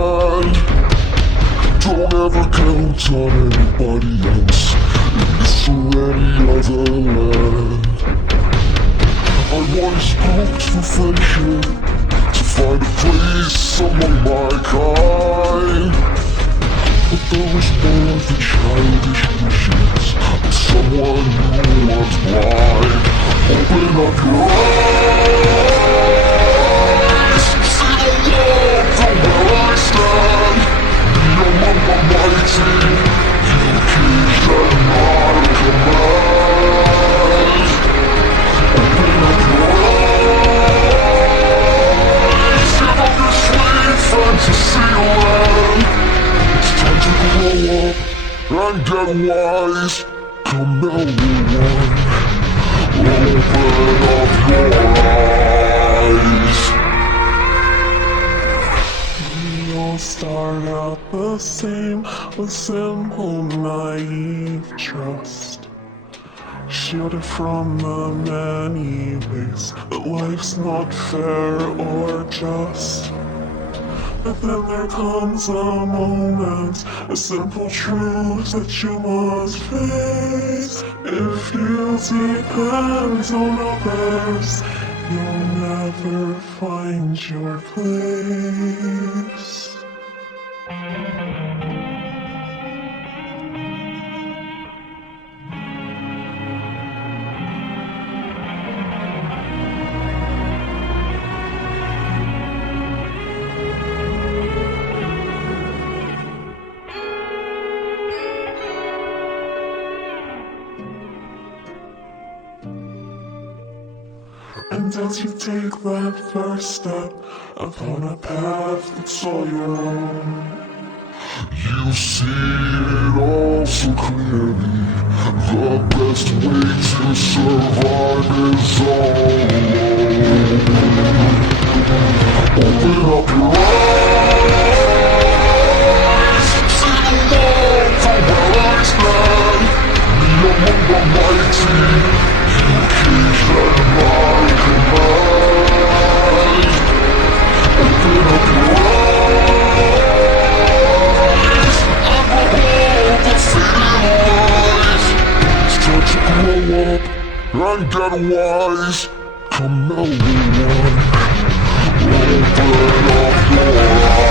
stand. Don't ever count on anybody else in this or any other land. I once hoped for friendship, to find a place among my kind, but there was more than childish wishes of someone who was blind. Open up your eyes, see the world from where I stand. Be among the mighty, you keep and not command. Open up your eyes, give up your sweet fantasy land. It's time to grow up and get wise. Come now, everyone, open up your eyes. We all start out the same, with simple, naive trust, shielded from the many ways that life's not fair or just. But then there comes a moment, a simple truth that you must face. If you depend on others, you'll never find your place. And as you take that first step upon a path that's all your own, you see it all so clearly. The best way to survive is all alone. Open up your eyes, see the world from where I stand. Be among the mighty, you keep and my command. Open up your eyes and behold the fading light. It's time to grow up and get wise. Come now, everyone, open up your eyes.